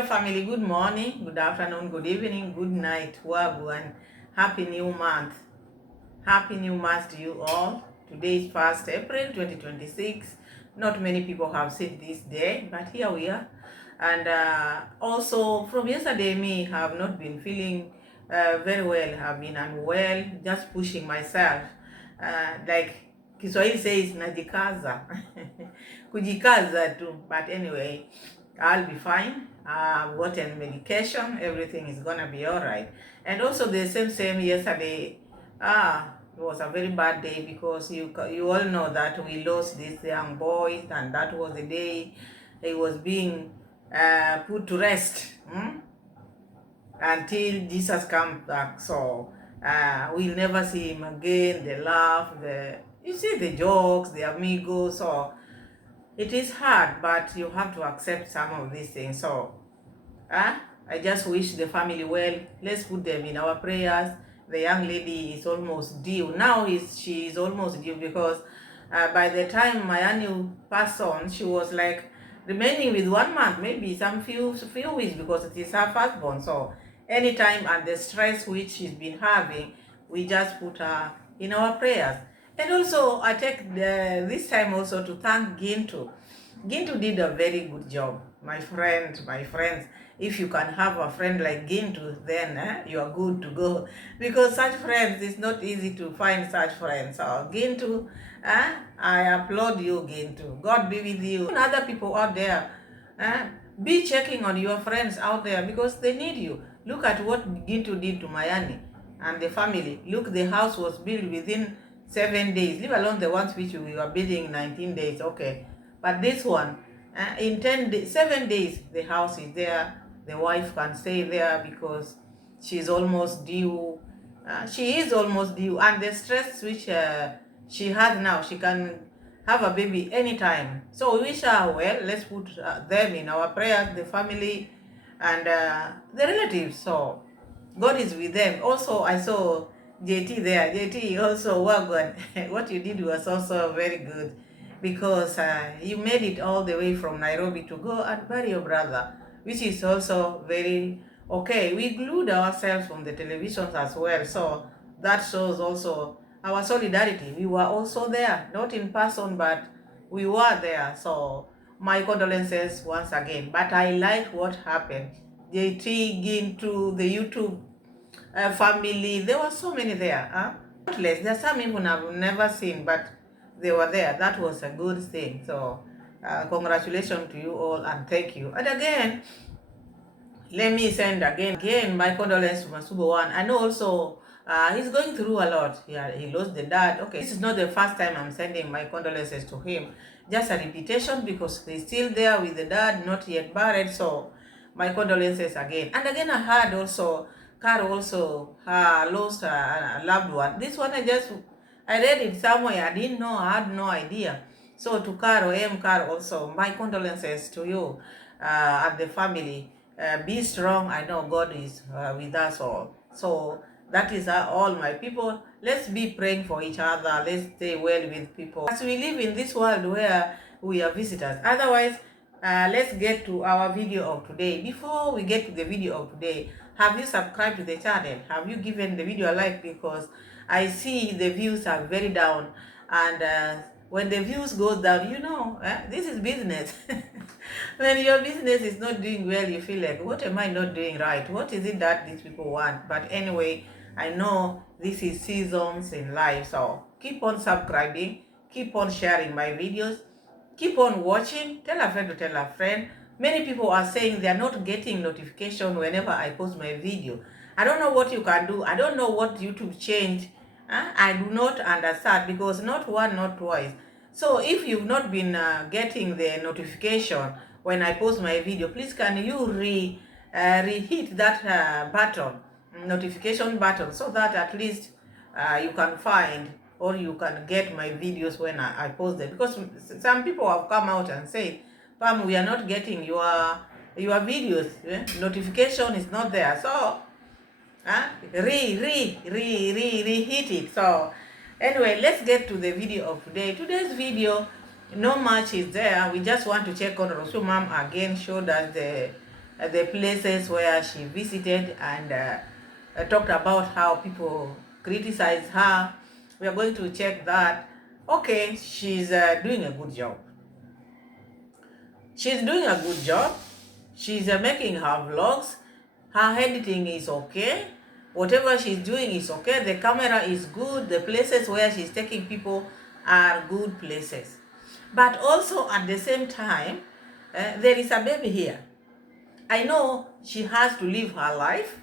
Hello family, good morning, good afternoon, good evening, good night, Wagu, and happy new month. Happy new month to you all. Today is 1st April 2026. Not many people have seen this day, but here we are. And also from yesterday, me have not been feeling very well. Have been unwell, just pushing myself. Like Kiswahili says, najikaza. Kujikaza too. But anyway, I'll be fine. I've gotten medication. Everything is gonna be alright. And also the same yesterday. It was a very bad day because you all know that we lost this young boy, and that was the day he was being put to rest until Jesus comes back. So we'll never see him again. The laugh, you see the jokes, the amigos. So it is hard, but you have to accept some of these things. So I just wish the family well. Let's put them in our prayers. The young lady is almost due. Now she is almost due because by the time my annual passed on, she was like remaining with 1 month, maybe some few weeks, because it is her firstborn. So anytime and the stress which she's been having, we just put her in our prayers. And also I take this time also to thank Gintu. Gintu did a very good job. My friends, if you can have a friend like Gintu, then you are good to go. Because such friends, it's not easy to find such friends. So Gintu, I applaud you, Gintu. God be with you. And other people out there, be checking on your friends out there because they need you. Look at what Gintu did to Mayani and the family. Look, the house was built within 7 days, leave alone the ones which we were building in 19 days. Okay. But this one, in 7 days, the house is there. The wife can stay there because she's almost due. She is almost due. And the stress which she has now, she can have a baby anytime. So we wish her well. Let's put them in our prayers, the family and the relatives. So God is with them. Also, I saw JT there. JT also, Wagwan. What you did was also very good because you made it all the way from Nairobi to go and bury your brother, which is also very okay. We glued ourselves from the televisions as well, so that shows also our solidarity. We were also there, not in person, but we were there. So my condolences once again. But I like what happened. JT, Gintu, the YouTube family, there were so many there. Countless. There are some even I've never seen, but they were there. That was a good thing. So congratulations to you all and thank you. And again, let me send again my condolences to Masubo. I know also he's going through a lot. Yeah, he lost the dad. Okay, this is not the first time I'm sending my condolences to him. Just a repetition because he's still there with the dad, not yet buried. So my condolences again. And again, I heard also Carol also lost a loved one. This one I read it somewhere. I didn't know. I had no idea. So to Carol, Carol also, my condolences to you and the family. Be strong. I know God is with us all. So that is all my people. Let's be praying for each other. Let's stay well with people. As we live in this world where we are visitors. Otherwise, let's get to our video of today. Before we get to the video of today, have you subscribed to the channel? Have you given the video a like? Because I see the views are very down. And when the views goes down, this is business. When your business is not doing well, you feel like, what am I not doing right? What is it that these people want? But anyway, I know this is seasons in life. So keep on subscribing. Keep on sharing my videos. Keep on watching. Tell a friend to tell a friend. Many people are saying they are not getting notification whenever I post my video. I don't know what you can do. I don't know what YouTube changed. I do not understand because not one, not twice. So if you've not been getting the notification when I post my video, please can you re-hit that button, notification button, so that at least you can find or you can get my videos when I post them. Because some people have come out and said, Pam, we are not getting your videos. Notification is not there. So re-hit it. So anyway, let's get to the video of today. Today's video, no much is there. We just want to check on Rosio mom again, showed us the places where she visited, and talked about how people criticize her. We are going to check that. Okay, she's doing a good job. She's doing a good job. She's making her vlogs. Her editing is okay. Whatever she's doing is okay. The camera is good. The places where she's taking people are good places. But also at the same time, there is a baby here. I know she has to live her life.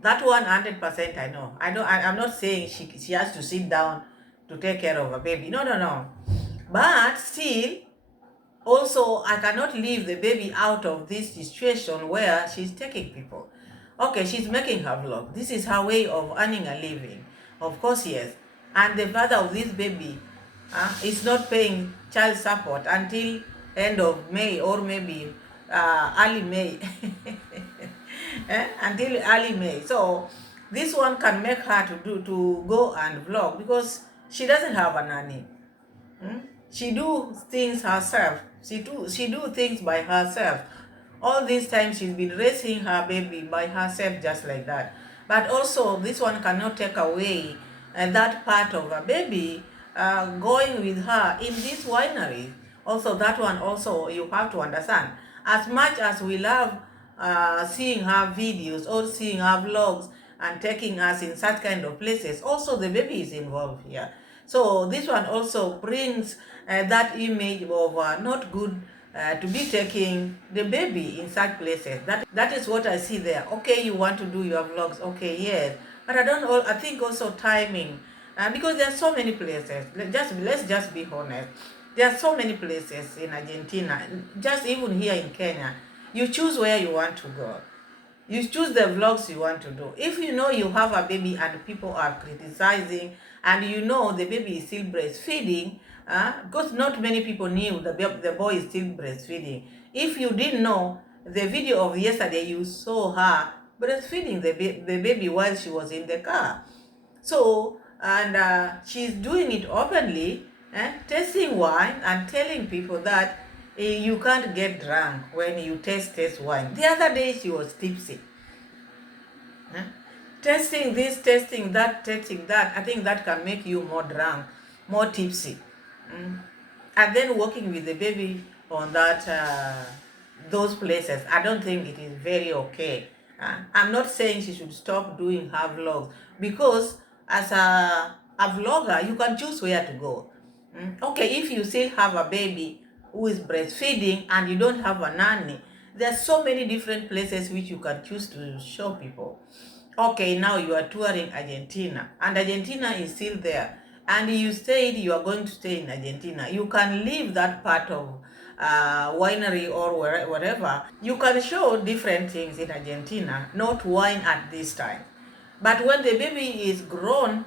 That 100% I know. I'm not saying she has to sit down to take care of a baby. No, no, no. But still, also, I cannot leave the baby out of this situation where she's taking people. Okay, she's making her vlog. This is her way of earning a living. Of course, yes. And the father of this baby is not paying child support until end of May, or maybe early May. Until early May. So this one can make her to go and vlog because she doesn't have a nanny. She do things herself. She do things by herself. All this time she's been raising her baby by herself just like that. But also this one cannot take away that part of a baby going with her in this winery. Also that one also you have to understand. As much as we love seeing her videos or seeing her vlogs and taking us in such kind of places, also the baby is involved here. So this one also brings that image of not good to be taking the baby in such places. That is what I see there. Okay, you want to do your vlogs. Okay, yes, but I think also timing, because there are so many places. Let's just be honest. There are so many places in Argentina, just even here in Kenya. You choose where you want to go. You choose the vlogs you want to do. If you know you have a baby and people are criticizing, and you know the baby is still breastfeeding, because not many people knew the boy is still breastfeeding. If you didn't know, the video of yesterday, you saw her breastfeeding the baby while she was in the car. So, and she's doing it openly, tasting wine and telling people that you can't get drunk when you taste wine. The other day she was tipsy. Testing this, testing that, testing that. I think that can make you more drunk, more tipsy. And then working with the baby on that, those places, I don't think it is very okay. I'm not saying she should stop doing her vlogs, because as a vlogger, you can choose where to go. Okay, if you still have a baby who is breastfeeding and you don't have a nanny, there are so many different places which you can choose to show people. Okay, now you are touring Argentina, and Argentina is still there, and you said you are going to stay in Argentina. You can leave that part of winery or wherever. You can show different things in Argentina, not wine at this time. But when the baby is grown,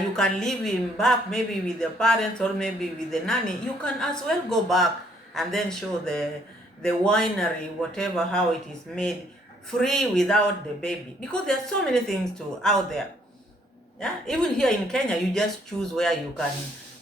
you can leave him back, maybe with the parents or maybe with the nanny. You can as well go back and then show the winery, whatever, how it is made, free without the baby, because there are so many things out there. Yeah, even here in Kenya, you just choose where you can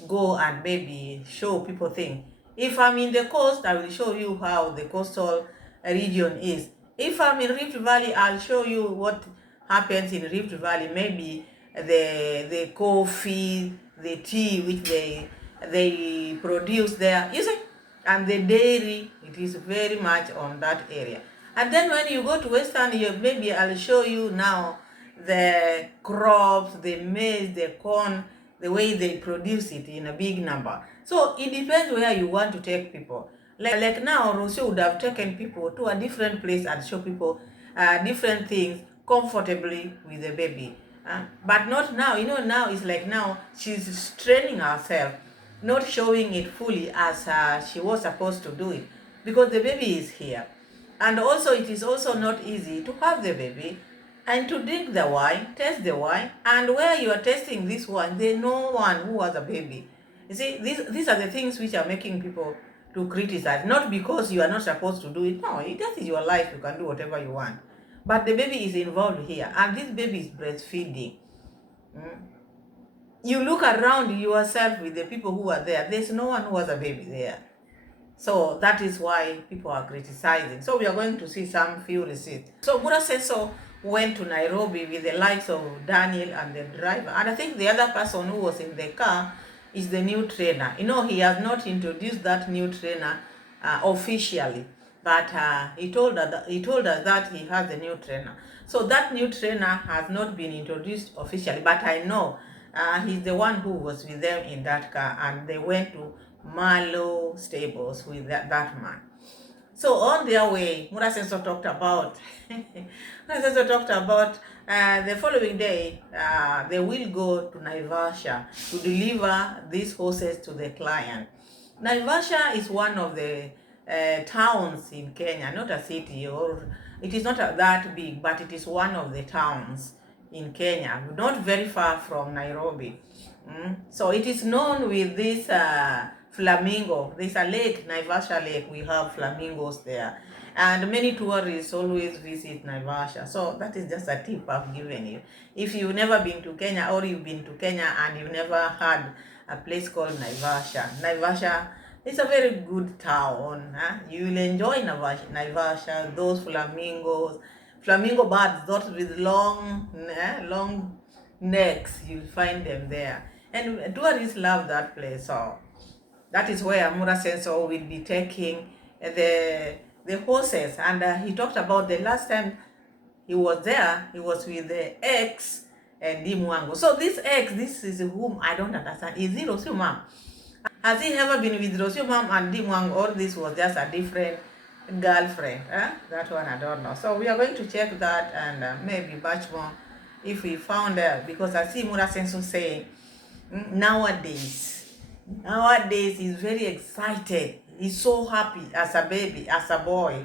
go and maybe show people things. If I'm in the coast, I will show you how the coastal region is. If I'm in Rift Valley, I'll show you what happens in Rift Valley. Maybe the coffee, the tea which they produce there. You see, and the dairy, it is very much on that area. And then when you go to Western Europe, maybe I'll show you now the crops, the maize, the corn, the way they produce it in a big number. So it depends where you want to take people. Like now, Rosio would have taken people to a different place and show people different things comfortably with the baby. But not now. Now it's like now she's training herself, not showing it fully as she was supposed to do it, because the baby is here. And also it is also not easy to have the baby and to drink the wine, taste the wine, and where you are tasting this wine, there's no one who has a baby. You see, these are the things which are making people to criticize, not because you are not supposed to do it. No, that is your life, you can do whatever you want. But the baby is involved here, and this baby is breastfeeding. You look around yourself with the people who are there, there's no one who has a baby there. So that is why people are criticizing. So we are going to see some few receipts. So Muraseno went to Nairobi with the likes of Daniel and the driver. And I think the other person who was in the car is the new trainer. You know, he has not introduced that new trainer officially, but he told us that he has a new trainer. So that new trainer has not been introduced officially, but I know he's the one who was with them in that car, and they went to Marlow stables with that man. So on their way, Muraseno talked about Muraseno talked about the following day they will go to Naivasha to deliver these horses to the client. Naivasha is one of the towns in Kenya, not a city, or it is not that big, but it is one of the towns in Kenya, not very far from Nairobi. So it is known with this flamingo. There's a lake, Naivasha Lake. We have flamingos there. And many tourists always visit Naivasha. So that is just a tip I've given you. If you've never been to Kenya, or you've been to Kenya and you've never had a place called Naivasha, Naivasha is a very good town. You will enjoy Naivasha, those flamingos, flamingo birds, those with long necks, you'll find them there. And tourists love that place. So that is where Muraseno will be taking the horses. And he talked about the last time he was there, he was with the ex Dimwango. So this ex, this is whom I don't understand. Is it Rosio mom? Has he ever been with Rosio mom and Dimwango, or this was just a different girlfriend? That one I don't know. So we are going to check that and maybe much more if we found out, because I see Muraseno saying nowadays he's very excited, he's so happy as a baby, as a boy.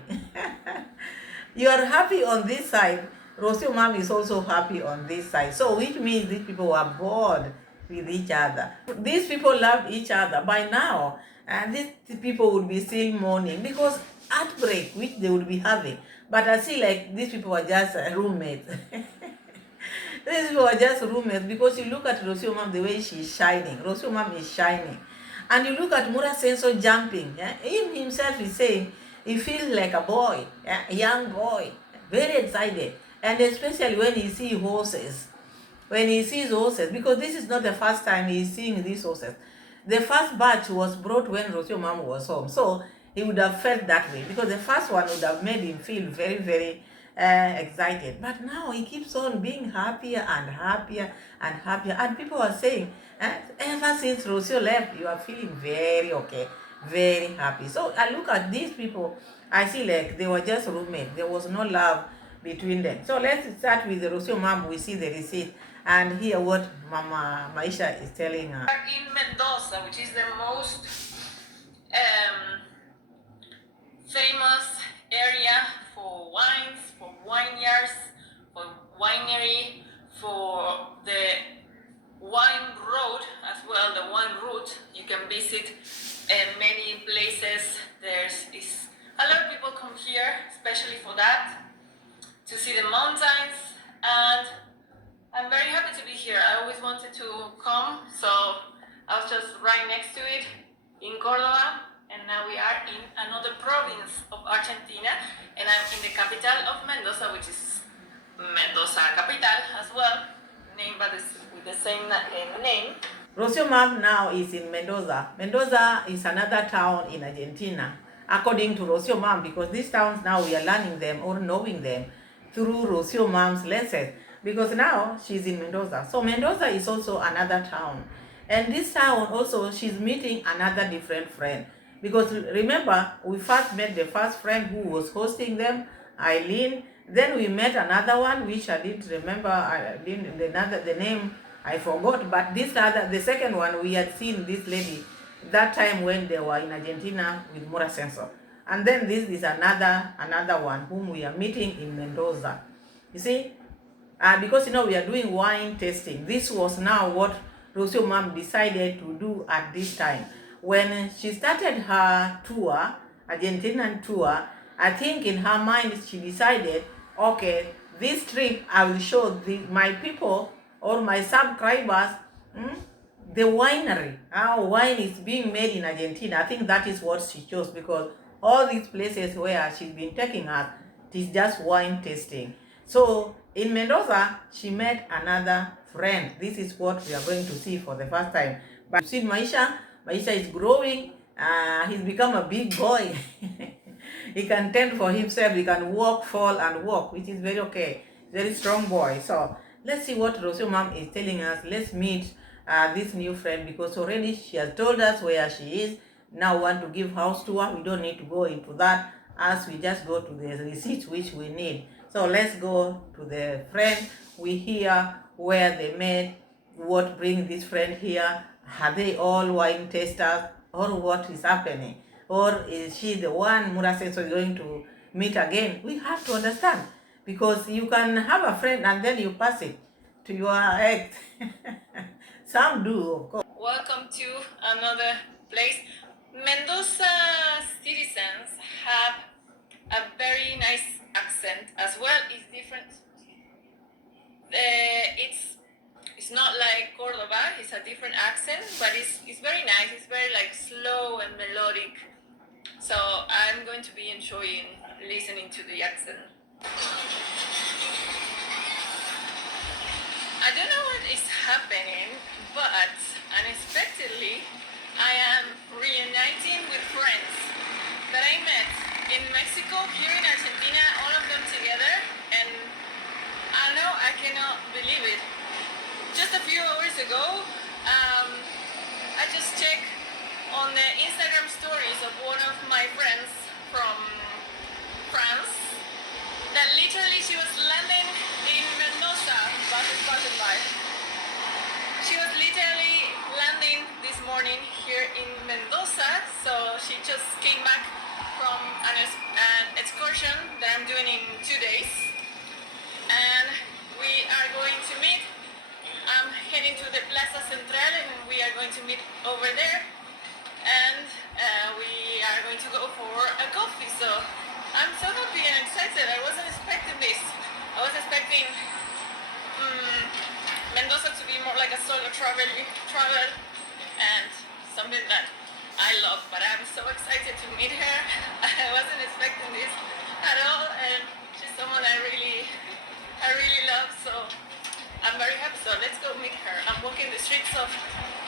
You are happy on this side, Rosio mom is also happy on this side, so which means these people were bored with each other. These people loved each other by now, and these people would be still mourning because heartbreak which they would be having. But I see like these people were just roommates. These people are just roommates, because you look at Rosio mom, the way she's shining. Rosio mom is shining. And you look at Muraseno jumping. Him himself is saying he feels like a boy, a young boy, very excited. And especially when he sees horses. When he sees horses, because this is not the first time he's seeing these horses. The first batch was brought when Rosio mom was home. So he would have felt that way, because the first one would have made him feel very, very excited. But now he keeps on being happier and happier and happier. And people are saying, ever since Rosio left, you are feeling very okay, very happy. So I look at these people, I see like they were just roommates. There was no love between them. So let's start with the Rosio mom. We see the receipt and hear what Mama Maisha is telling her. In Mendoza, which is the most famous area for wines, for vineyards, for winery, for the wine road as well, the wine route. You can visit many places. Is a lot of people come here, especially for that, to see the mountains, and I'm very happy to be here. I always wanted to come, so I was just right next to it in Córdoba, and now we are in another province of Argentina, and I'm in the capital of Mendoza, which is Mendoza capital as well, named with the same name. Rosio mom now is in Mendoza. Mendoza is another town in Argentina, according to Rosio mom, because these towns now we are learning them or knowing them through Rosio mom's lessons, because now she's in Mendoza. So Mendoza is also another town. And this town also, she's meeting another different friend. Because remember, we first met the first friend who was hosting them, Eileen. Then we met another one, which I didn't remember, the name I forgot. But the second one, we had seen this lady that time when they were in Argentina with Muraseno. And then this is another one whom we are meeting in Mendoza. You see, because we are doing wine tasting. This was now what Rosio mom decided to do at this time. When she started her tour, Argentinian tour, I think in her mind she decided, okay, this trip I will show my people or my subscribers the winery, how wine is being made in Argentina. I think that is what she chose, because all these places where she's been taking us, it is just wine tasting. So in Mendoza, she met another friend. This is what we are going to see for the first time. But you've seen Maisha. Maisha is growing. He's become a big boy. He can tend for himself. He can walk, fall, and walk, which is very okay. Very strong boy. So let's see what Rosio mom is telling us. Let's meet this new friend, because already she has told us where she is. Now want to give house tour. We don't need to go into that, as we just go to the receipt which we need. So let's go to the friend. We hear where they met, what brings this friend here. Are they all wine testers, or what is happening? Or is she the one Muraseno is going to meet again? We have to understand, because you can have a friend and then you pass it to your ex. Some do, of course. Welcome to another place. Mendoza citizens have a very nice accent as well. It's different. It's not like Cordoba. It's a different accent, but it's very nice. It's very like slow and melodic. So I'm going to be enjoying listening to the accent. I don't know what is happening, but unexpectedly, I am reuniting with friends that I met in Mexico, here in Argentina, all of them together, and I know I cannot believe it. Just a few hours ago, I just checked on the Instagram stories of one of my friends from France that literally she was landing in Mendoza, passing by. She was literally landing this morning here in Mendoza, so she just came back from an excursion that I'm doing in 2 days, and we are going to meet. I'm heading to the Plaza Central, and we are going to meet over there, and we are going to go for a coffee. So I'm so happy and excited. I wasn't expecting this. I was expecting Mendoza to be more like a solo travel and something that I love, but I'm so excited to meet her. I wasn't expecting this at all, and she's someone I really love, so I'm very happy. So let's go meet her. I'm walking the streets of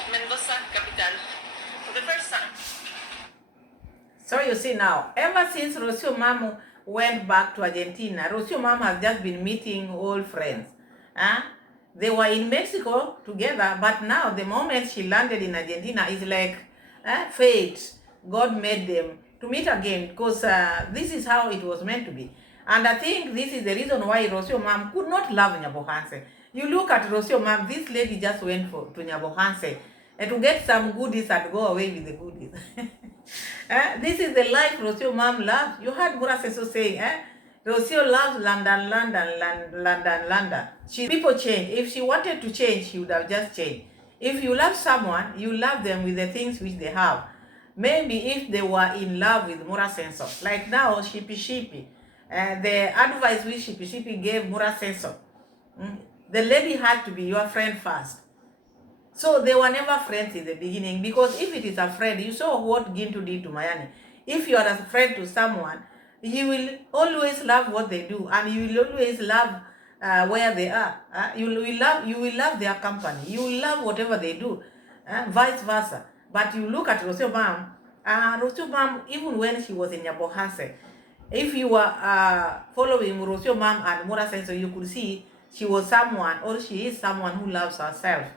Mendoza capital for the first time. So you see now, ever since Rosio Mom went back to Argentina, Rosio Mom has just been meeting old friends. They were in Mexico together, but now the moment she landed in Argentina, it's like fate. God made them to meet again, because this is how it was meant to be. And I think this is the reason why Rosio Mom could not love Nyabohanse. You look at Rosio Mom, this lady just went to Nyabohanse to get some goodies and go away with the goodies. This is the life Rosio Mom loves. You heard Muraseno saying, Rosio loves London, London. People change. If she wanted to change, she would have just changed. If you love someone, you love them with the things which they have. Maybe if they were in love with Muraseno, like now, Shippy, the advice which Shippy gave Muraseno, the lady had to be your friend first. So they were never friends in the beginning, because if it is a friend, you saw what Gintu did to Mayani. If you are a friend to someone, you will always love what they do, and you will always love where they are. You will love their company. You will love whatever they do, vice versa. But you look at Rosio Mom, even when she was in Nyabohanse, if you were following Rosio Mom and Muraseno, you could see she was someone, or she is someone who loves herself.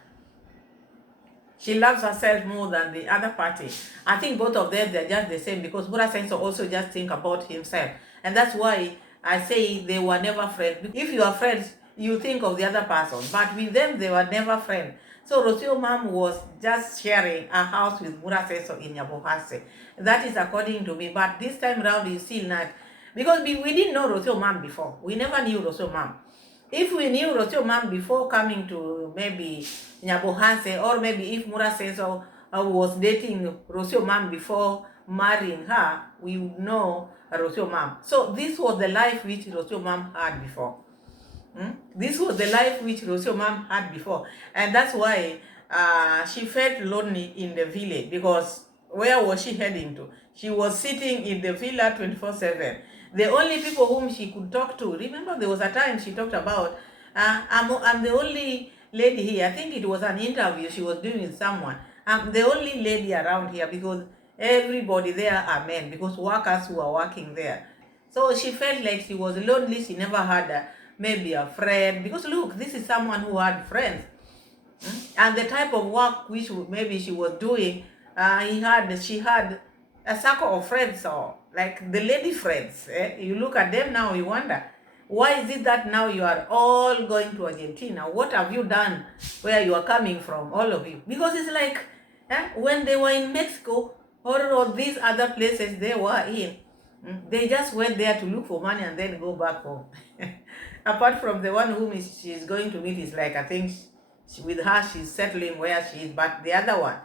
She loves herself more than the other party. I think both of them, they're just the same, because Muraseno also just think about himself. And that's why I say they were never friends. If you are friends, you think of the other person. But with them, they were never friends. So Rosio Mom was just sharing a house with Muraseno in Nyabohanse. That is according to me. But this time around, you see not. Because we didn't know Rosio Mom before. We never knew Rosio Mom. If we knew Rosio Mom before coming to maybe Nyabohanse, or maybe if Muraseno was dating Rosio Mom before marrying her, we would know Rosio Mom. So this was the life which Rosio Mom had before. This was the life which Rosio Mom had before. And that's why she felt lonely in the village because where was she heading to? She was sitting in the villa 24/7. The only people whom she could talk to, remember there was a time she talked about, I'm the only lady here. I think it was an interview she was doing with someone. I'm the only lady around here because everybody there are men, because workers who are working there. So she felt like she was lonely. She never had maybe a friend, because look, this is someone who had friends. And the type of work which maybe she was doing, she had a circle of friends, or like the lady friends. You look at them now, you wonder, why is it that now you are all going to Argentina? What have you done where you are coming from, all of you? Because it's like, when they were in Mexico or these other places they were in, they just went there to look for money and then go back home. Apart from the one whom she's going to meet, is like, I think with her she's settling where she is, but the other one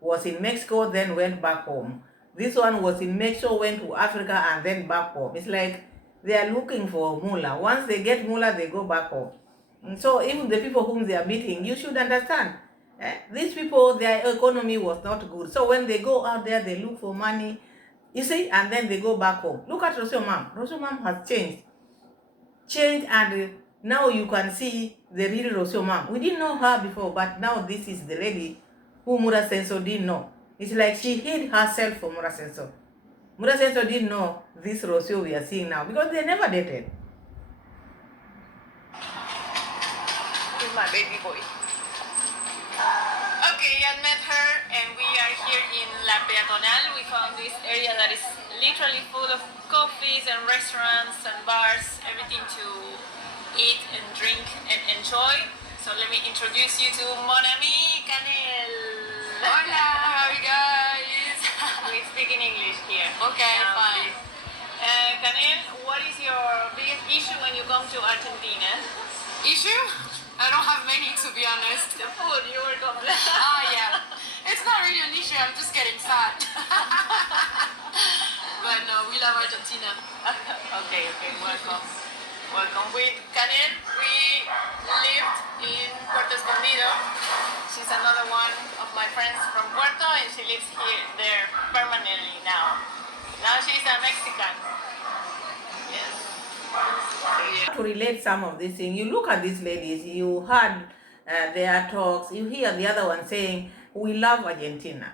was in Mexico, then went back home. This one was in Mexico, went to Africa, and then back home. It's like they are looking for moolah. Once they get moolah, they go back home. So even the people whom they are meeting, you should understand, these people, their economy was not good. So when they go out there, they look for money, you see, and then they go back home. Look at Rosio mom. Rosio mom has changed, and now you can see the real Rosio mom. We didn't know her before, but now this is the lady who Muraseno didn't know. It's like she hid herself from Muraseno. Muraseno didn't know this Rosio we are seeing now because they never dated. He's my baby boy. Okay, I met her and we are here in La Peatonal. We found this area that is literally full of coffees and restaurants and bars, everything to eat and drink and enjoy. So let me introduce you to Mon Ami Canel. Hola, how are you guys? We speak in English here. Okay, fine. Canel, what is your biggest issue when you come to Argentina? Issue? I don't have many, to be honest. The food, you were complaining. Yeah. It's not really an issue, I'm just getting fat. But no, we love Argentina. Okay, welcome. Welcome. With Canel, we lived in Puerto Escondido. She's another one of my friends from Puerto, and she lives there permanently now. Now she's a Mexican. Yes. To relate some of these things, you look at these ladies, you heard their talks, you hear the other one saying, we love Argentina,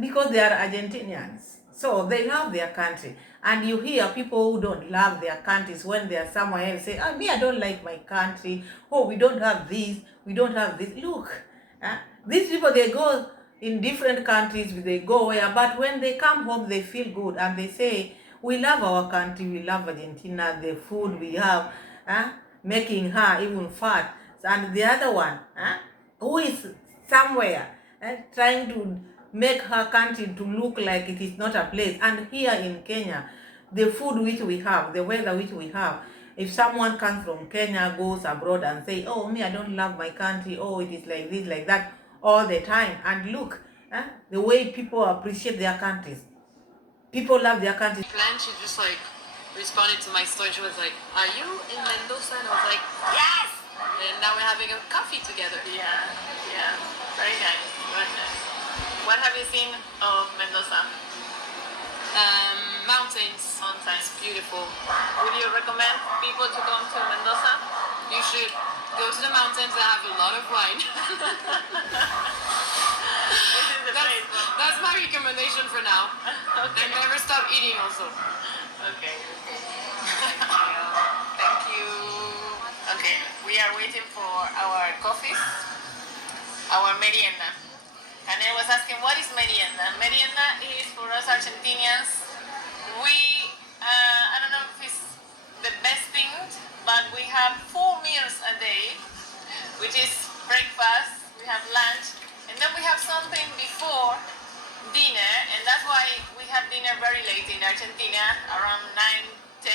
because they are Argentinians. So they love their country. And you hear people who don't love their countries when they are somewhere else say, me, I don't like my country. Oh, we don't have this, we don't have this. Look, these people, they go in different countries, they go where, but when they come home, they feel good and they say, we love our country, we love Argentina, the food we have, making her even fat. And the other one, who is somewhere trying to make her country to look like it is not a place. And here in Kenya, the food which we have, the weather which we have, if someone comes from Kenya, goes abroad and say, oh, me, I don't love my country, oh, it is like this, like that, all the time. And look, the way people appreciate their countries. People love their country. Plan, she just like responded to my story. She was like, are you in Mendoza? And I was like, yes! And now we're having a coffee together. Yeah. Very nice. What have you seen of Mendoza? Mountains. Mountains. It's beautiful. Would you recommend people to come to Mendoza? You should go to the mountains that have a lot of wine. This is the place. That's my recommendation for now. Okay. And never stop eating also. Okay. Thank you. Okay, we are waiting for our coffees, our merienda. And I was asking, what is merienda? Merienda is for us Argentinians. I don't know if it's the best thing, but we have 4 meals a day, which is breakfast, we have lunch, and then we have something before dinner, and that's why we have dinner very late in Argentina, around 9, 10,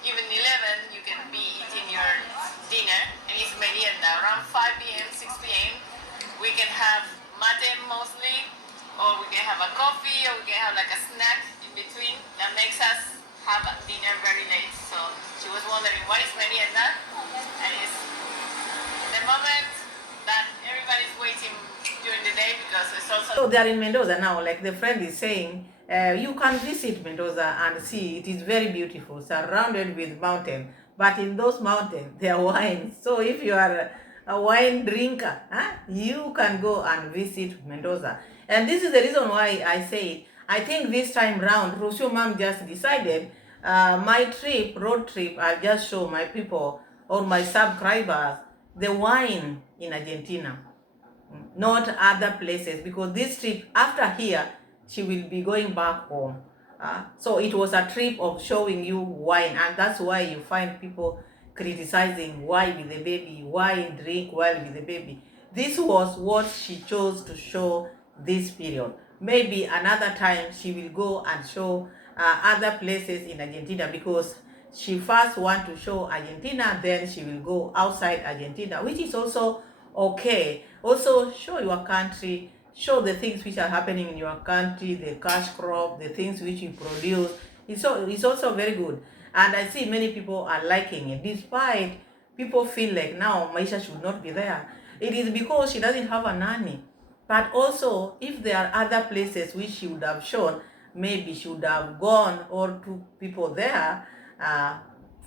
even 11, you can be eating your dinner, and it's merienda. Around 5 p.m., 6 p.m., we can have mate mostly, or we can have a coffee, or we can have like a snack in between that makes us have dinner very late. So she was wondering, what is merienda? And it's the moment that everybody's waiting So they are in Mendoza now, like the friend is saying, you can visit Mendoza and see it is very beautiful, surrounded with mountains. But in those mountains, there are wines. So if you are a wine drinker, you can go and visit Mendoza. And this is the reason why I say, I think this time round, Rosio mom just decided my trip, road trip, I'll just show my people or my subscribers the wine in Argentina, not other places, because this trip after here she will be going back home. So it was a trip of showing you wine, and that's why you find people criticizing why with the baby, why drink while with the baby. This was what she chose to show this period. Maybe another time she will go and show other places in Argentina, because she first want to show Argentina, then she will go outside Argentina, which is also okay. Also show your country, show the things which are happening in your country, the cash crop, the things which you produce. It's also very good. And I see many people are liking it, despite people feel like now Maisha should not be there. It is because she doesn't have a nanny. But also, if there are other places which she would have shown, maybe she would have gone or two people there, uh,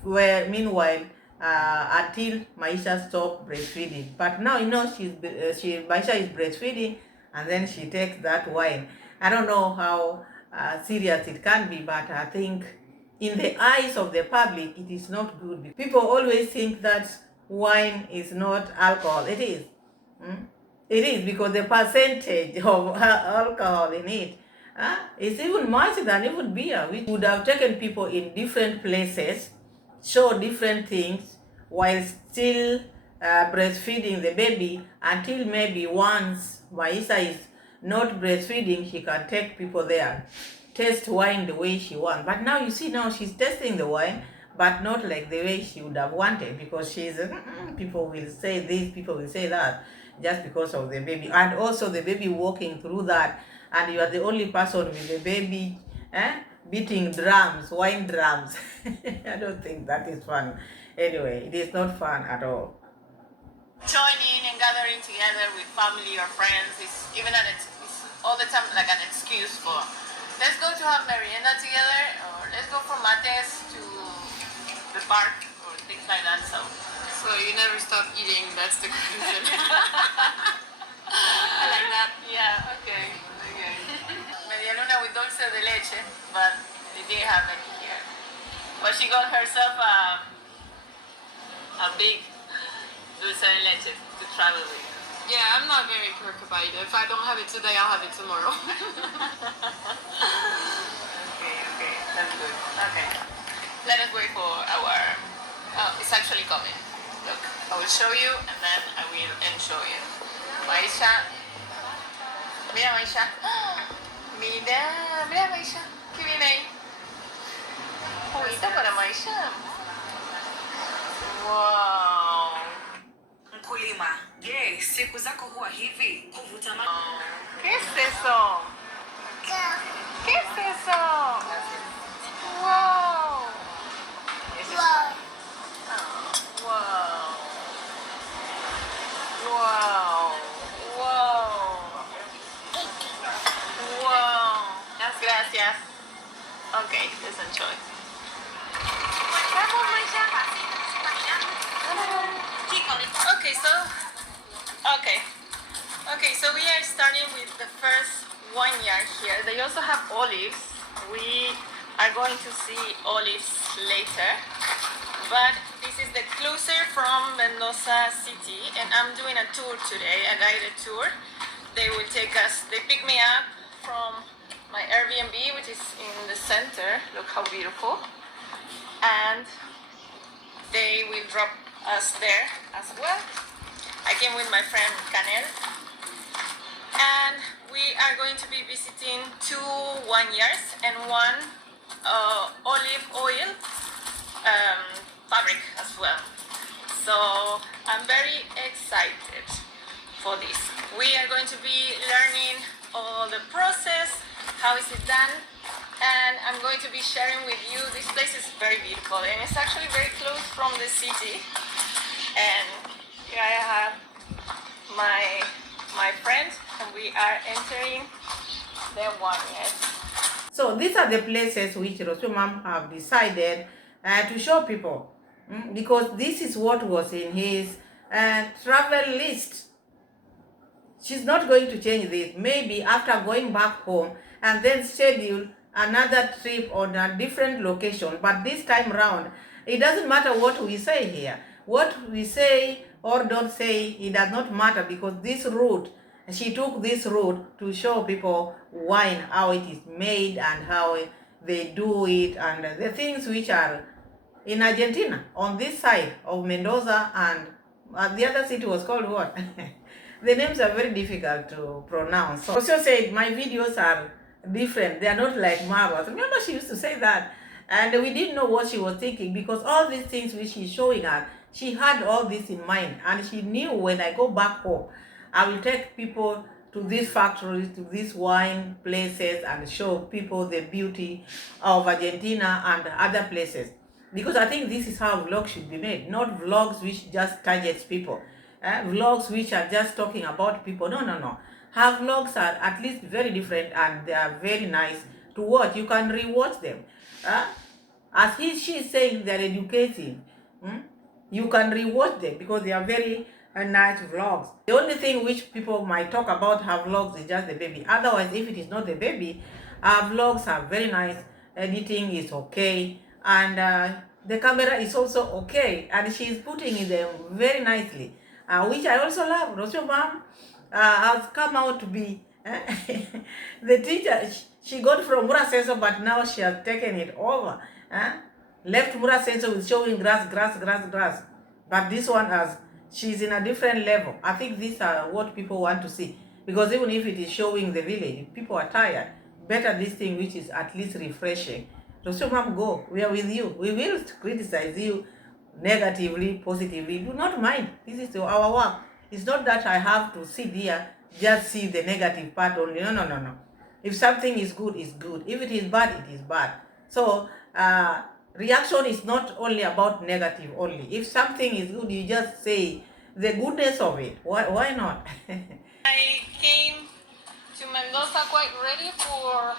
where meanwhile, until Maisha stopped breastfeeding. But now Maisha is breastfeeding, and then she takes that wine. I don't know how serious it can be, but I think in the eyes of the public, it is not good. People always think that wine is not alcohol. It is. Mm? It is, because the percentage of alcohol in it is even much than even beer, which would have taken people in different places, show different things, while still breastfeeding the baby, until maybe once Maisa is not breastfeeding, she can take people there, taste wine the way she wants. But now you see, now she's tasting the wine, but not like the way she would have wanted, because she's people will say this, people will say that, just because of the baby. And also the baby walking through that, and you are the only person with the baby beating drums, wine drums. I don't think that is fun. Anyway, it is not fun at all. Joining and gathering together with family or friends is even it's all the time like an excuse for let's go to have merienda together, or let's go for mates to the park or things like that. So you never stop eating, that's the conclusion. I like that. Yeah, okay. Media luna with dulce de leche, but it didn't happen here. But she got herself a big dulce de leche to travel with. Yeah, I'm not very preoccupied. If I don't have it today, I'll have it tomorrow. Okay, that's good. Okay. Let us wait for our... Oh, it's actually coming. Look, I will show you and then I will show you. Maisha. Mira, Maisha. Mira, Maisha. ¿Qué viene ahí? Juguito para Maisha. Wow. Mkulima, je, siku zako huwa hivi kuvuta maji? ¿Qué es eso? ¿Qué es eso? Wow. Wow. Wow. Wow. Wow. Wow. Gracias. Okay, let's enjoy. Vamos, Maisha. Okay, so we are starting with the first vineyard here. They also have olives. We are going to see olives later, but this is the closer from Mendoza city, and I'm doing a tour today, a guided tour. They will take us, they pick me up from my Airbnb, which is in the center. Look how beautiful. And they will drop us there as well. I came with my friend Canel, and we are going to be visiting 2 vineyards and 1 olive oil fabric as well. So I'm very excited for this. We are going to be learning all the process, how is it done, and I'm going to be sharing with you. This place is very beautiful, and it's actually very close from the city. And here I have my my friend, and we are entering the one. Yes. So these are the places which Rosio Mom have decided to show people, because this is what was in his travel list. She's not going to change this. Maybe after going back home and then schedule another trip on a different location. But this time around, it doesn't matter what we say here. What we say or don't say, it does not matter, because this route, she took this route to show people wine, how it is made and how they do it, and the things which are in Argentina, on this side of Mendoza, and the other city was called what? The names are very difficult to pronounce. So Rosio said, my videos are different. They are not like Marwa's. Remember, she used to say that. And we didn't know what she was thinking, because all these things which she's showing us, she had all this in mind. And she knew, when I go back home, I will take people to these factories, to these wine places, and show people the beauty of Argentina and other places. Because I think this is how vlogs should be made, not vlogs which just targets people. Vlogs which are just talking about people. No, no, no. Her vlogs are at least very different, and they are very nice to watch. You can rewatch them. As she is saying, they're educating. You can rewatch them because they are very nice vlogs. The only thing which people might talk about her vlogs is just the baby. Otherwise, if it is not the baby, her vlogs are very nice. Editing is okay, and the camera is also okay, and she is putting them very nicely, which I also love. Rosio Mom has come out to be the teacher she got from Muraseno, but now she has taken it over. Left Muraseno with showing grass, grass, grass, grass. But this one has, she's in a different level. I think these are what people want to see. Because even if it is showing the village, people are tired. Better this thing which is at least refreshing. So Mom, go. We are with you. We will criticize you negatively, positively. Do not mind. This is our work. It's not that I have to sit here, just see the negative part only. No, no, no, no. If something is good, it's good. If it is bad, it is bad. So, reaction is not only about negative only. If something is good, you just say the goodness of it. Why not? I came to Mendoza quite ready for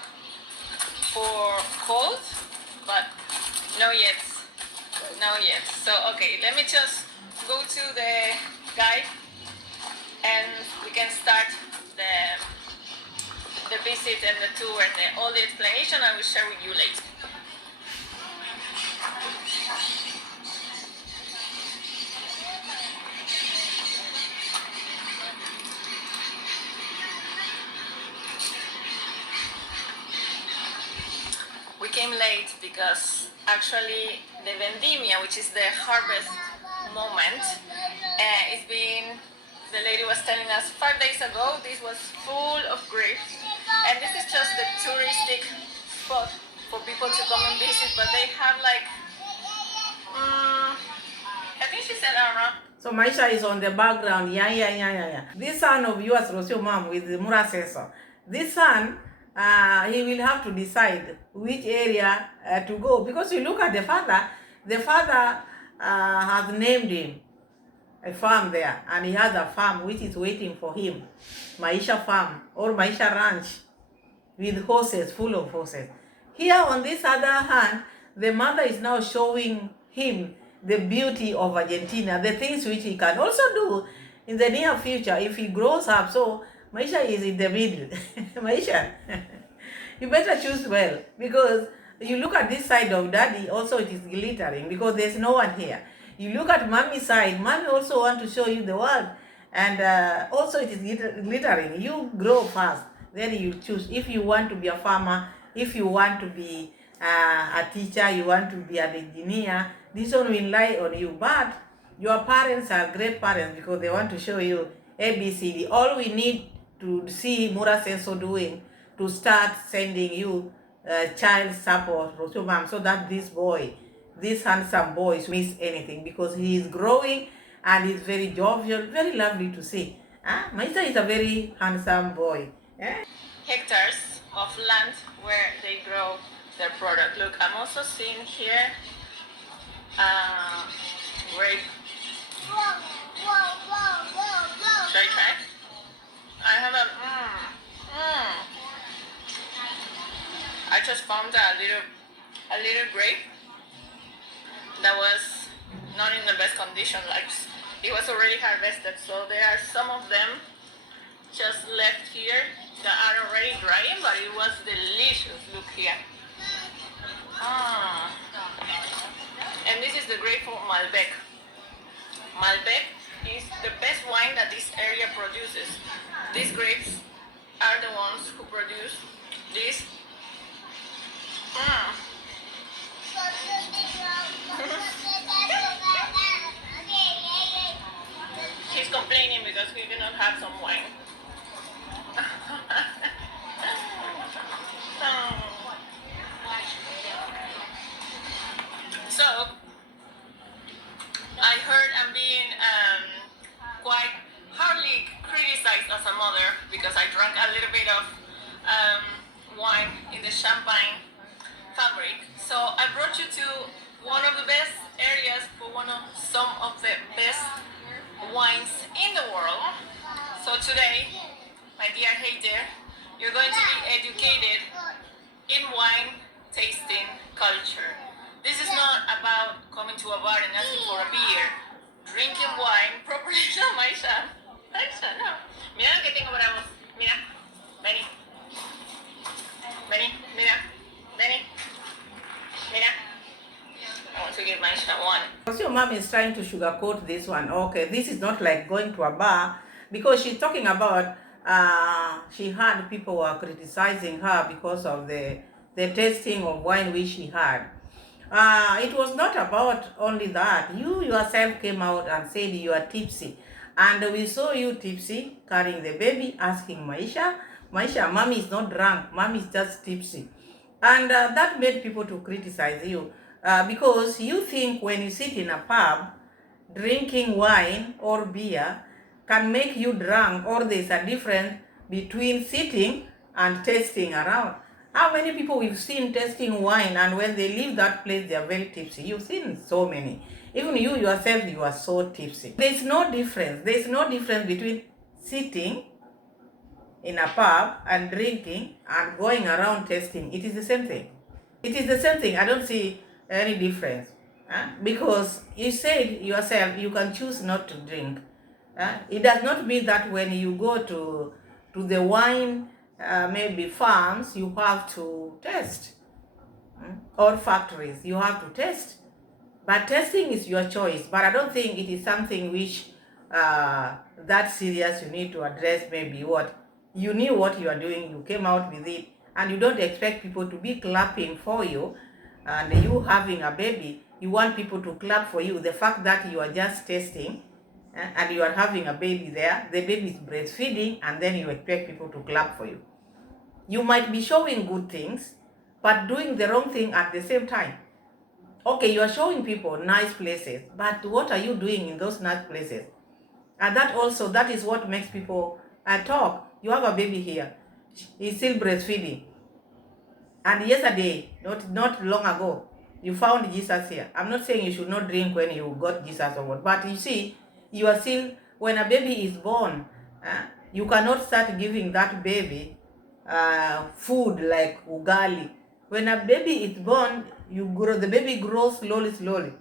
cold, but no yet. No yet. So okay, let me just go to the guide and we can start the visit and the tour and all the explanation I will share with you later. We came late because actually the vendimia, which is the harvest moment, it's been, the lady was telling us 5 days ago, this was full of grapes, and this is just the touristic spot for people to come and visit, but they have like, I think she said, I don't know. So Maisha is on the background. Yeah. This son of yours, Rosio Mom, with the Muraseno. This son, he will have to decide which area to go. Because you look at the father has named him a farm there. And he has a farm which is waiting for him. Maisha Farm or Maisha Ranch, with horses, full of horses. Here on this other hand, the mother is now showing him the beauty of Argentina, the things which he can also do in the near future if he grows up. So Maisha is in the middle. Maisha, you better choose well, because you look at this side of daddy, also it is glittering because there's no one here. You look at mommy's side, mommy also want to show you the world, and also it is glittering. You grow fast, then you choose. If you want to be a farmer, if you want to be a teacher, you want to be an engineer, this one will lie on you. But your parents are great parents because they want to show you ABCD. All we need to see Muraseno doing to start sending you child support, Rosio Mom, so that this boy, this handsome boy, miss anything, because he is growing and he's very jovial, very lovely to see. Maisa is a very handsome boy. Hectares of land where they grow their product. Look, I'm also seeing here grape. Should I try? just found a little grape that was not in the best condition. Like it was already harvested, so there are some of them just left here that are already drying, but it was delicious. Look here. Ah. And this is the grape for Malbec. Malbec is the best wine that this area produces. These grapes are the ones who produce this. Mm. He's complaining because he cannot have some wine. So, I heard I'm being quite hardly criticized as a mother because I drank a little bit of wine in the champagne fabric. So I brought you to one of the best areas for some of the best wines in the world. So today, my dear hater, you're going to be educated in wine tasting culture. This is not about coming to a bar and asking for a beer, drinking wine properly. No, Maisha. Maisha, no. Mira lo que tengo para vos. Mira. Vení. Vení. Mira. Vení. Mira. I want to give Maisha one. Because your mom is trying to sugarcoat this one. Okay, this is not like going to a bar, because she's talking about she had people who are criticizing her because of the tasting of wine which she had. It was not about only that. You yourself came out and said you are tipsy. And we saw you tipsy, carrying the baby, asking Maisha, mommy is not drunk, mommy is just tipsy. And that made people to criticize you. Because you think when you sit in a pub, drinking wine or beer can make you drunk, or there's a difference between sitting and tasting around. How many people we've seen tasting wine, and when they leave that place, they are very tipsy? You've seen so many. Even you yourself, you are so tipsy. There's no difference. There's no difference between sitting in a pub and drinking and going around tasting. It is the same thing. It is the same thing. I don't see any difference. Because you said yourself you can choose not to drink. It does not mean that when you go to the wine maybe farms, you have to test, or factories, you have to test. But testing is your choice. But I don't think it is something which that serious you need to address. Maybe what you knew what you are doing, you came out with it, and you don't expect people to be clapping for you. And you having a baby, you want people to clap for you. The fact that you are just testing and you are having a baby there, the baby is breastfeeding, and then you expect people to clap for you. You might be showing good things, but doing the wrong thing at the same time. Okay, you are showing people nice places, but what are you doing in those nice places? And that is what makes people talk. You have a baby here, he's still breastfeeding. And yesterday, not long ago, you found Jesus here. I'm not saying you should not drink when you got Jesus or what, but you see, you are still, when a baby is born, you cannot start giving that baby food like ugali. When a baby is born, the baby grows slowly.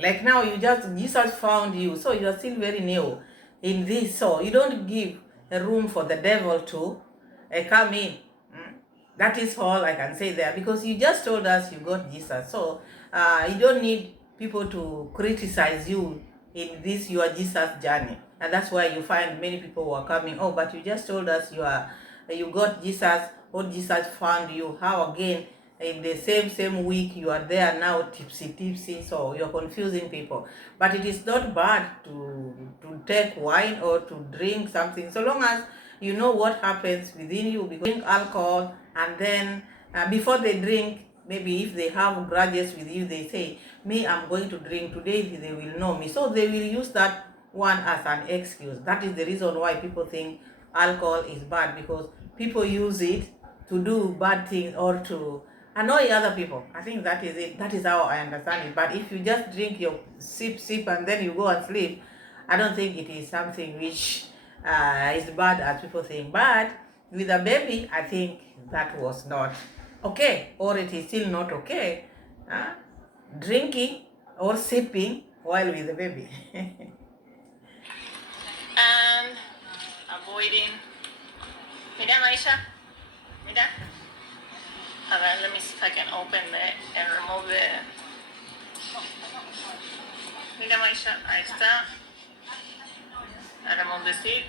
Like now, Jesus found you, so you are still very new in this. So you don't give a room for the devil to come in. That is all I can say there, because you just told us you got Jesus. So you don't need people to criticize you in this your Jesus journey. And that's why you find many people who are coming, oh, but you just told us you got Jesus, or Jesus found you. How again, in the same week you are there now tipsy, so you're confusing people. But it is not bad to take wine or to drink something, so long as you know what happens within you. Because drink alcohol, and then before they drink, maybe if they have grudges with you, they say, me, I'm going to drink today, they will know me, so they will use that one as an excuse. That is the reason why people think alcohol is bad, because people use it to do bad things or to annoy other people. I think that is it. That is how I understand it. But if you just drink your sip and then you go and sleep, I don't think it is something which is bad as people think. But with a baby, I think that was not okay or it is still not okay, drinking or sipping while with the baby. And avoiding. Mira, Maisha. Mira. A ver, let me see if I can open and remove the. Mira, Maisha, ahí está. I remove the seat.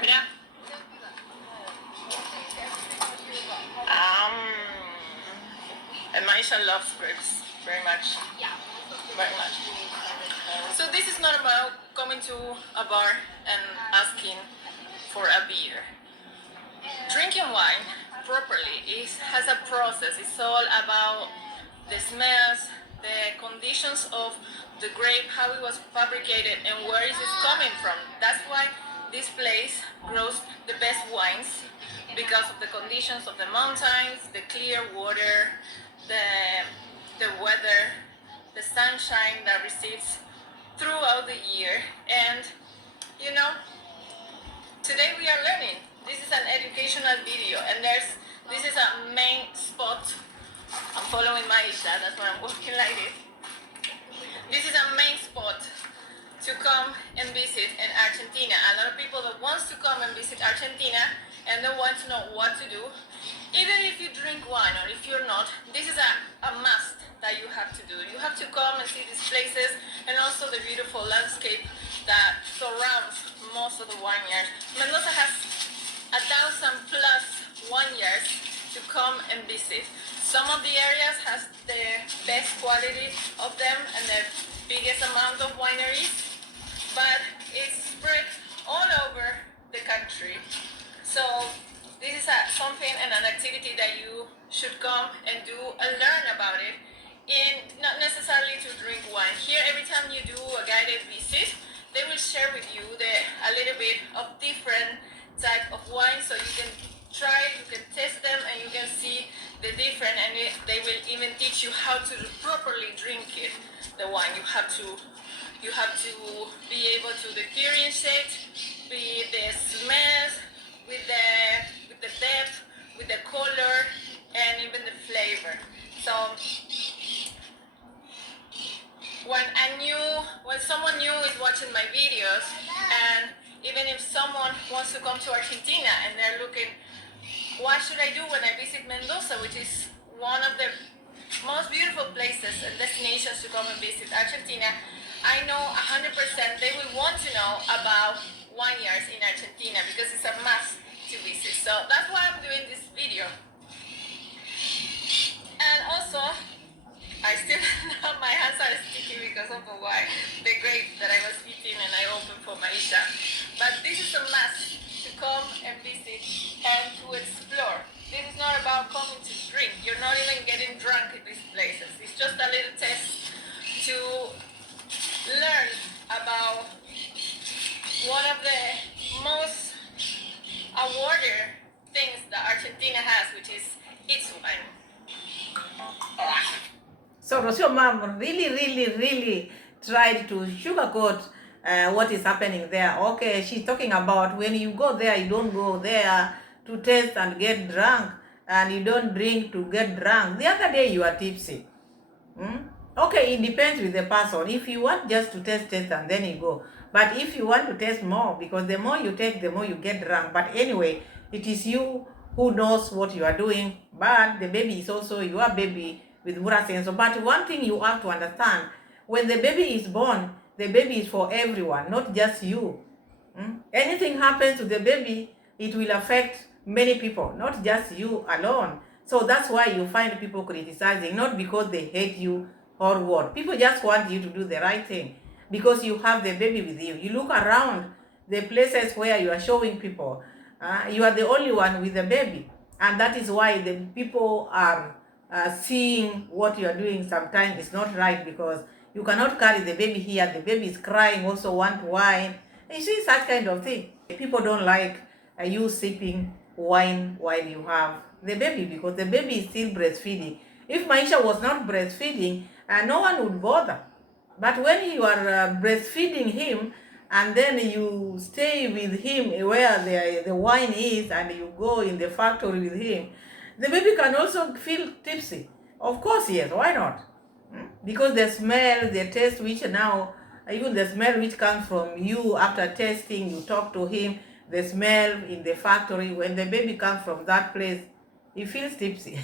Mira. Um, and Maisha loves grapes very much. Very much. So this is not about coming to a bar and asking for a beer. Drinking wine properly has a process. It's all about the smells, the conditions of the grape, how it was fabricated, and where is it coming from. That's why this place grows the best wines, because of the conditions of the mountains, the clear water, the weather, the sunshine that receives throughout the year. And you know, today we are learning. This is an educational video, and this is a main spot. I'm following Maisha, that's why I'm walking like this. This is a main spot to come and visit in Argentina. A lot of people that wants to come and visit Argentina and they want to know what to do. Even if you drink wine or if you're not, this is a must that you have to do. You have to come and see these places and also the beautiful landscape that surrounds most of the vineyards. Mendoza has 1,000 plus vineyards to come and visit. Some of the areas has the best quality of them and the biggest amount of wineries, but it's spread all over the country. So this is something and an activity that you should come and do and learn about it, and not necessarily to drink wine. Here, every time you do a guided visit, they will share with you a little bit of different type of wine, so you can try, you can test them, and you can see the different, and they will even teach you how to properly drink it, the wine. You have to be able to experience it, with the smells, with the depth, with the color, and even the flavor. So when someone new is watching my videos, and even if someone wants to come to Argentina and they're looking, what should I do when I visit Mendoza, which is one of the most beautiful places and destinations to come and visit Argentina, I know 100% they will want to know about vineyards in Argentina, because it's a must to visit. So that's why I'm doing this video. And also, I still now my hands are sticky because of the grape that I was eating and I opened for Maisha. But this is a must to come and visit and to explore. This is not about coming to drink. You're not even getting drunk at these places. It's just a little test to learn about one of the most awarded things that Argentina has, which is its wine. So Rosio mom really tried to sugarcoat what is happening there. Okay, she's talking about when you go there, you don't go there to taste and get drunk, and you don't drink to get drunk. The other day you are tipsy. Okay, it depends with the person. If you want just to taste and then you go. But if you want to taste more, because the more you take, the more you get drunk. But anyway, it is you who knows what you are doing. But the baby is also your baby with Muraseno. But one thing you have to understand, when the baby is born, the baby is for everyone, not just you. Anything happens to the baby, it will affect many people, not just you alone. So that's why you find people criticizing, not because they hate you or what. People just want you to do the right thing because you have the baby with you. You look around the places where you are showing people, you are the only one with the baby. And that is why the people are seeing what you are doing sometimes is not right, because you cannot carry the baby here. The baby is crying, also want wine. You see, such kind of thing. People don't like you sipping wine while you have the baby, because the baby is still breastfeeding. If Maisha was not breastfeeding, no one would bother. But when you are breastfeeding him, and then you stay with him where the wine is, and you go in the factory with him, the baby can also feel tipsy. Of course, yes, why not? Because the smell, the taste, which now, even the smell which comes from you after tasting, you talk to him, the smell in the factory, when the baby comes from that place, he feels tipsy.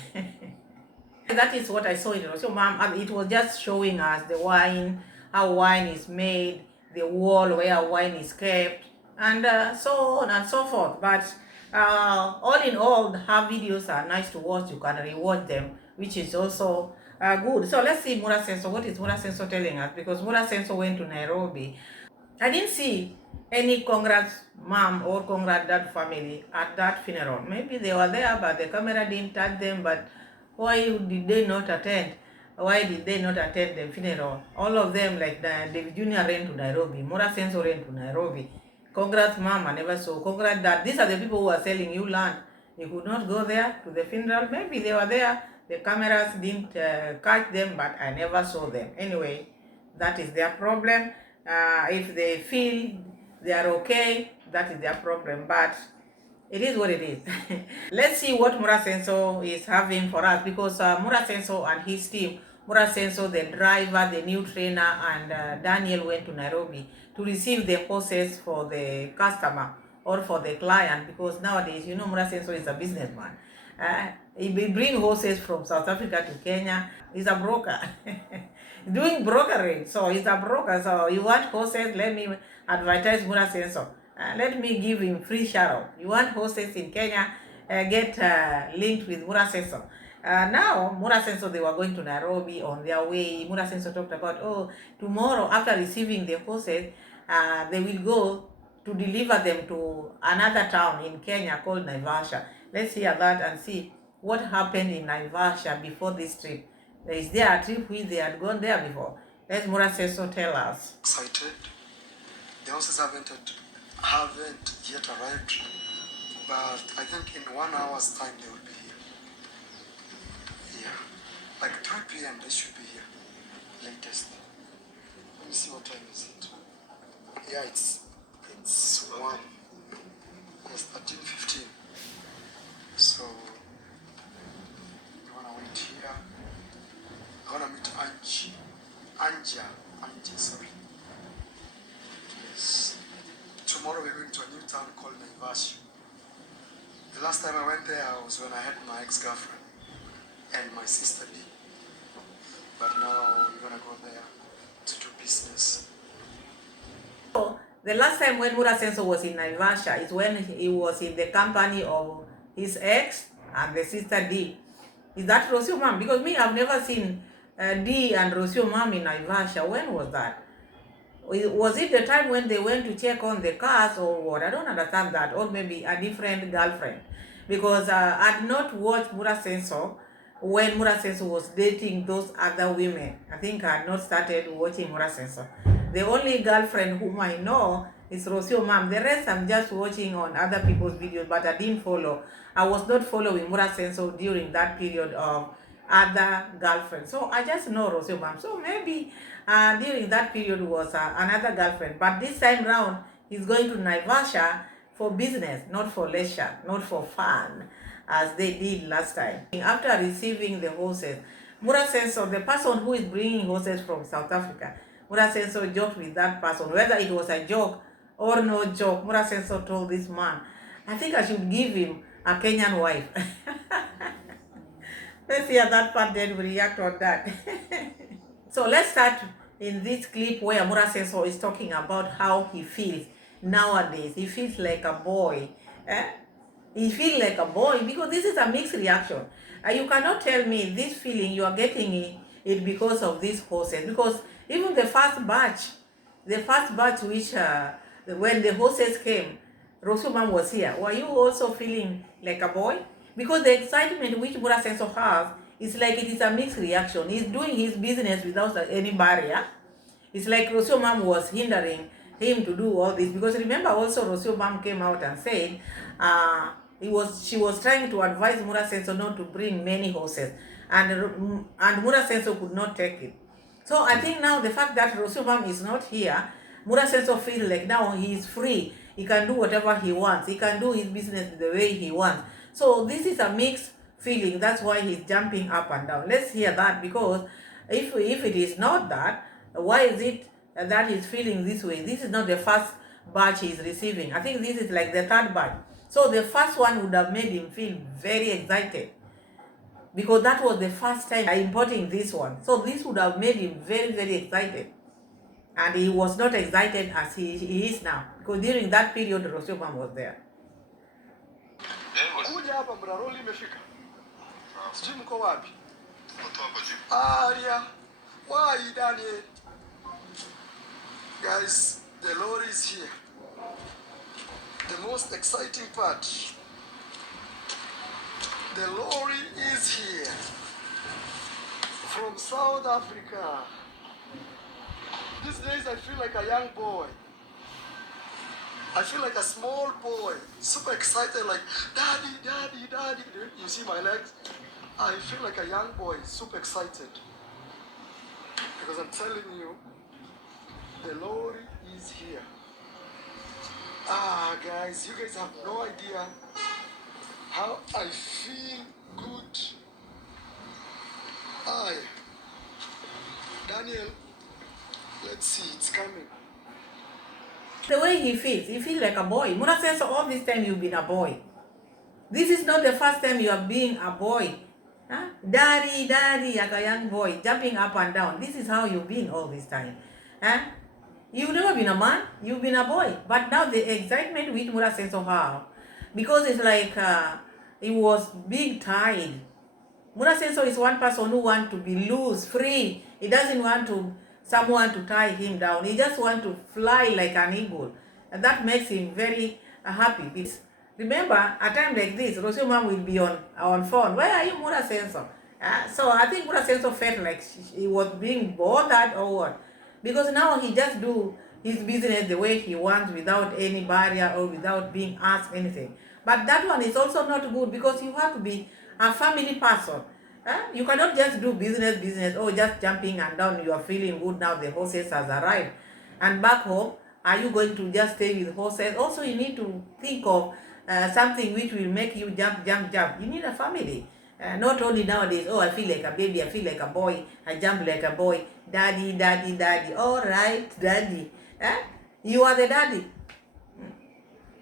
That is what I saw in Rosio Mom. It was just showing us the wine, how wine is made, the wall where wine is kept, and so on and so forth. But all in all, her videos are nice to watch. You can rewatch them, which is also good. So let's see Muraseno. What is Muraseno telling us? Because Muraseno went to Nairobi. I didn't see any congrats mom or congrats dad family at that funeral. Maybe they were there, but the camera didn't touch them. But why did they not attend? Why did they not attend the funeral? All of them, like David Jr. ran to Nairobi, Muraseno ran to Nairobi. Congrats mom, I never saw. Congrats dad. These are the people who are selling you land. You could not go there to the funeral. Maybe they were there. The cameras didn't catch them, but I never saw them. Anyway, that is their problem. If they feel they are okay, that is their problem. But it is what it is. Let's see what Muraseno is having for us, because Muraseno and his team, Muraseno, the driver, the new trainer, and Daniel went to Nairobi to receive the horses for the customer or for the client, because nowadays, you know, Muraseno is a businessman. He bring horses from South Africa to Kenya. He's a broker. Doing brokerage. So he's a broker. So you want horses? Let me advertise Muraseno. Let me give him free shuttle. You want horses in Kenya? Get linked with Muraseno. Now, Muraseno, they were going to Nairobi on their way. Muraseno talked about, oh, tomorrow after receiving the horses, they will go to deliver them to another town in Kenya called Naivasha. Let's hear that and see what happened in Naivasha before this trip. Is there a trip which they had gone there before? Let Muraseno tell us. Excited. The horses haven't yet arrived, but I think in 1 hour's time they will be here. Yeah, like 3 p.m. they should be here, latest. Let me see what time is it. Yeah, it's 1. Yes, 13:15. So you wanna wait here? I wanna meet Angie, sorry. Yes. Tomorrow we're going to a new town called Naivasha. The last time I went there was when I had my ex-girlfriend and my sister D. But now we're gonna go there to do business. So, the last time when Muraseno was in Naivasha is when he was in the company of his ex and the sister D. Is that Rosio mom? Because me, I've never seen D and Rosio mom in Naivasha. When was that? Was it the time when they went to check on the cars or what? I don't understand that. Or maybe a different girlfriend. Because I'd not watched Muraseno when Muraseno was dating those other women. I think I had not started watching Muraseno. The only girlfriend whom I know is Rosio mom. The rest I'm just watching on other people's videos, but I didn't follow. I was not following Muraseno during that period of other girlfriend. So I just know Rosio mom. So maybe during that period was another girlfriend. But this time round, he's going to Naivasha for business, not for leisure, not for fun, as they did last time. After receiving the horses, Muraseno, the person who is bringing horses from South Africa, Muraseno joked with that person. Whether it was a joke or no joke, Muraseno told this man, I think I should give him a Kenyan wife. Let's hear that part, then we react on that. So let's start in this clip where Muraseno is talking about how he feels nowadays. He feels like a boy. He feels like a boy because this is a mixed reaction. You cannot tell me this feeling you are getting it because of these horses. Because even the first batch which when the horses came, Rosio mom was here. Were you also feeling like a boy? Because the excitement which Muraseno has is like it is a mixed reaction. He's doing his business without any barrier. It's like Rosio mom was hindering him to do all this. Because remember also Rosio mom came out and said she was trying to advise Muraseno not to bring many horses. And Muraseno could not take it. So I think now the fact that Rosio mom is not here, Muraseno feels like now he is free. He can do whatever he wants. He can do his business the way he wants. So this is a mixed feeling. That's why he's jumping up and down. Let's hear that, because if it is not that, why is it that he's feeling this way? This is not the first batch he's receiving. I think this is like the third batch. So the first one would have made him feel very excited, because that was the first time importing this one. So this would have made him very, very excited. And he was not excited as he is now, because during that period Rosio was there. Kuja hapa Muraroli imefika. Sijui mko wapi? Aria. Why Daniel? Guys, the lorry is here. The most exciting part. The lorry is here. From South Africa. These days I feel like a young boy. I feel like a small boy, super excited, like, daddy, daddy, daddy. You see my legs? I feel like a young boy, super excited. Because I'm telling you, the lorry is here. Ah, guys, you guys have no idea how I feel good. Aye. Daniel, let's see, it's coming. The way he feels like a boy. Muraseno, all this time you've been a boy. This is not the first time you are being a boy. Huh? Daddy, daddy, like a young boy, jumping up and down. This is how you've been all this time. Huh? You've never been a man, you've been a boy. But now the excitement with Muraseno have, because it's like he was being tied. Muraseno is one person who wants to be loose, free. He doesn't want someone to tie him down. He just wants to fly like an eagle. And that makes him very happy. Because remember, a time like this, Rosio mom will be on phone. Where are you, Muraseno? So I think Muraseno felt like he was being bothered or what. Because now he just do his business the way he wants, without any barrier or without being asked anything. But that one is also not good, because you have to be a family person. You cannot just do business, oh, just jumping and down, you are feeling good, now the horses has arrived. And back home, are you going to just stay with horses? Also, you need to think of something which will make you jump. You need a family. Not only nowadays, oh, I feel like a baby, I feel like a boy, I jump like a boy, daddy, daddy, daddy. All right, daddy. You are the daddy.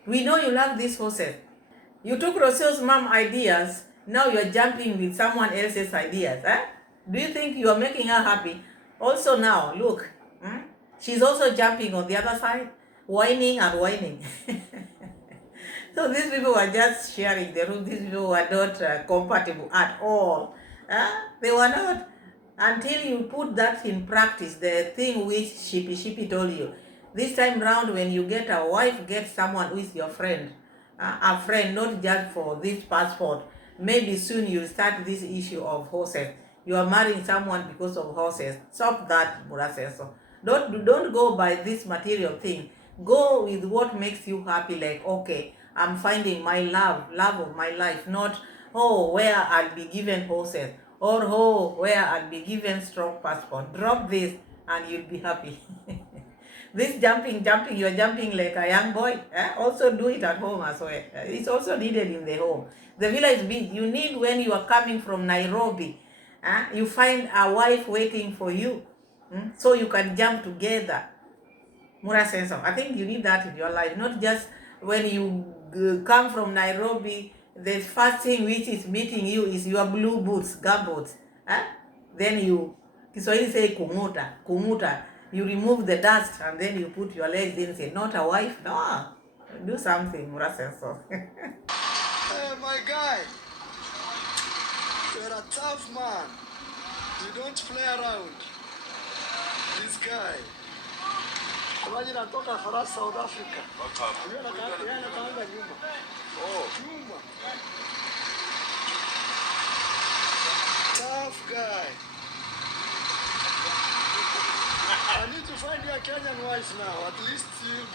We know you love these horses. You took Rosio's mom ideas, now you're jumping with someone else's ideas. Do you think you are making her happy? Also now, look, she's also jumping on the other side, whining and whining. So these people were just sharing the room. These people were not compatible at all. They were not. Until you put that in practice, the thing which Shippy told you. This time round, when you get a wife, get someone who is your friend. A friend, not just for this passport. Maybe soon you'll start this issue of horses. You are marrying someone because of horses. Stop that, Muraseno. Don't go by this material thing. Go with what makes you happy. Like, okay, I'm finding my love of my life. Not, oh, where I'll be given horses, or oh, where I'll be given strong passport. Drop this and you'll be happy. This jumping, you're jumping like a young boy. Also do it at home as well. It's also needed in the home. The villa is big. You need, when you are coming from Nairobi, you find a wife waiting for you, so you can jump together. Muraseno, I think you need that in your life. Not just when you come from Nairobi, the first thing which is meeting you is your blue boots, gumboots. Then you, Kiswahili say kumuta. You remove the dust and then you put your legs in. Say, not a wife? No. Do something, Muraseno. Hey, my guy. You're a tough man. You don't play around. This guy. Imagine anatoka for South Africa. Yeye anakaanga nyuma. Oh, nyuma. Tough guy. I need to find you a Kenyan wife now. At least you'll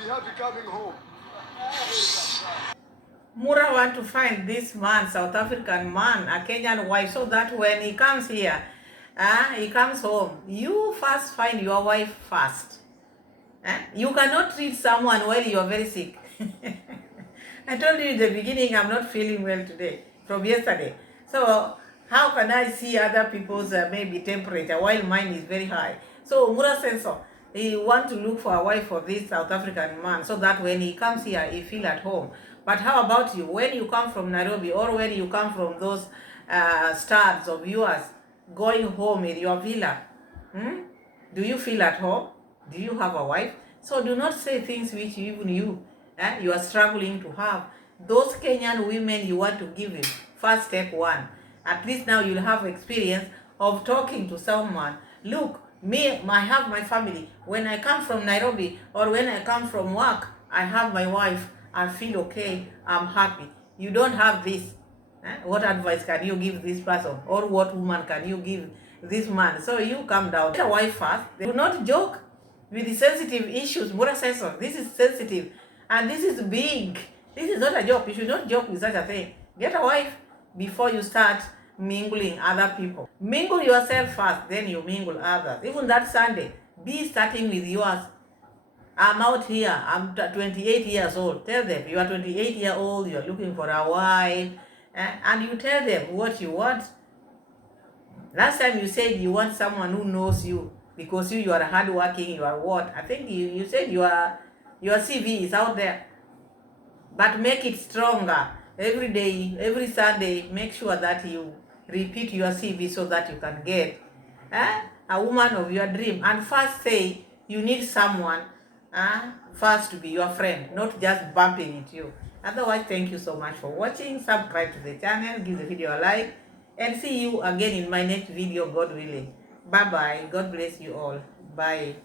be happy coming home. Mura want to find this man, South African man, a Kenyan wife, so that when he comes here, he comes home, you first find your wife first. You cannot treat someone while you are very sick. I told you in the beginning I'm not feeling well today from yesterday. So how can I see other people's maybe temperature while mine is very high? So Muraseno, he want to look for a wife for this South African man so that when he comes here, he feel at home. But how about you? When you come from Nairobi or when you come from those stars of yours going home in your villa, do you feel at home? Do you have a wife? So do not say things which even you are struggling to have. Those Kenyan women you want to give him, first step one. At least now you'll have experience of talking to someone. Look, me, I have my family. When I come from Nairobi or when I come from work, I have my wife. I feel okay. I'm happy. You don't have this. What advice can you give this person? Or what woman can you give this man? So you calm down. Get a wife first. Do not joke with the sensitive issues. Muraseno, this is sensitive. And this is big. This is not a joke. You should not joke with such a thing. Get a wife before you start mingling other people. Mingle yourself first, then you mingle others. Even that Sunday, be starting with yours. I'm out here, I'm 28 years old. Tell them you are 28-year-old, you're looking for a wife, and you tell them what you want. Last time you said you want someone who knows you because you are hardworking, you are what? I think you said your CV is out there, but make it stronger. Every day, every Sunday, make sure that you repeat your CV so that you can get a woman of your dream. And first say you need someone first to be your friend, not just bumping into you. Otherwise, thank you so much for watching. Subscribe to the channel, give the video a like, and see you again in my next video, God willing. Bye bye. God bless you all. Bye.